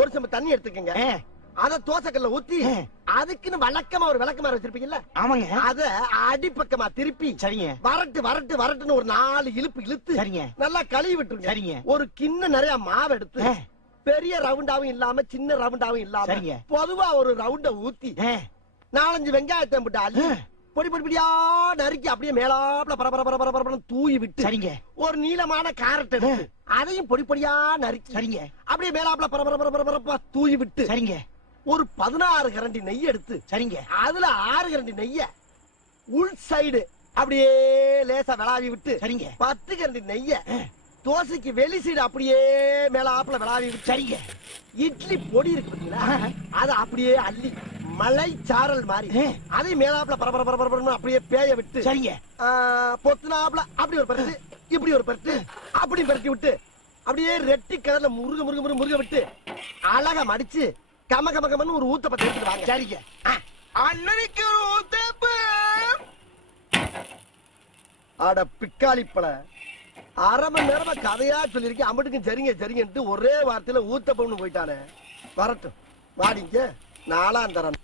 ஒரு செம்பு தண்ணி எடுத்துக்கங்க. அத தோசைக்கல்ல ஊத்தி அதுக்குன்னு வழக்கமா ஒரு விளக்கமாறு வச்சிருப்பீங்கல்ல? ஆமாங்க. அத அடிப்பக்கமா திருப்பி சரிங்க. வரட்டு வரட்டு வரட்டுன்னு ஒரு 4 இழுப்பு இழுத்து சரிங்க. நல்லா கழுவி விட்டுருங்க. சரிங்க. ஒரு கிண்ண நிறைய மாவு எடுத்து பெரிய ரவுண்டாவும் இல்லாம சின்ன ரவுண்டாவும் இல்லாம பொதுவா ஒரு ரவுண்ட ஊத்தி 4-5 வெங்காயத்தை போட்டு அள்ளி பொடி பொடி பொடியா நறுக்கி அப்படியே மேலாப்ல பரபர தூவி விட்டு சரிங்க. ஒரு நீளமான கேரட் எடுத்து அதையும் பொடி பொடியா நறுக்கி சரிங்க. அப்படியே மேலாப்ல பரபர தூவி விட்டு சரிங்க. ஒரு 16 கரண்டி நெய் எடுத்து சரிங்க. அதுல 6 கரண்டி நெய்ய உள் சைடு அப்படியே லேசா விளாவி விட்டு சரிங்க. 10 கரண்டி நெய்ய தோசைக்கு வெளி சைடு அப்படியே மேலாப்ல விளாவி விட்டு சரிங்க. இட்லி பொடி இருக்கு பாத்தீங்களா, அத அப்படியே அள்ளி மலை சாரல் மாதிரி அதை மேலாப்ல பரபர அப்படியே பேய விட்டு சரிங்க. பொத்துனாப்ல அப்படி ஒரு பருத்து இப்படி ஒரு பருத்து அப்படி பருத்தி விட்டு அப்படியே ரெட்டி கலர்ல முருக முருக முருக முருக விட்டு அழகா மடிச்சு கம கம கமன்னு ஒரு ஊத்தப்பத்தை எடுத்துட்டு வாங்க. சரிங்க. அண்ணனுக்கு ஒரு ஊத்தப்பு. அட பிக்காளிப்பழ, அரை மணி நேரமா கதையா சொல்லிருக்கேன். அம்பட்டுக்கும் சரிங்க சரிங்கன்ட்டு ஒரே வார்த்தையில ஊத்தப்பம்னு போயிட்டானே. வரட்டும் வாடிங்க, நாலாம் தரேன்.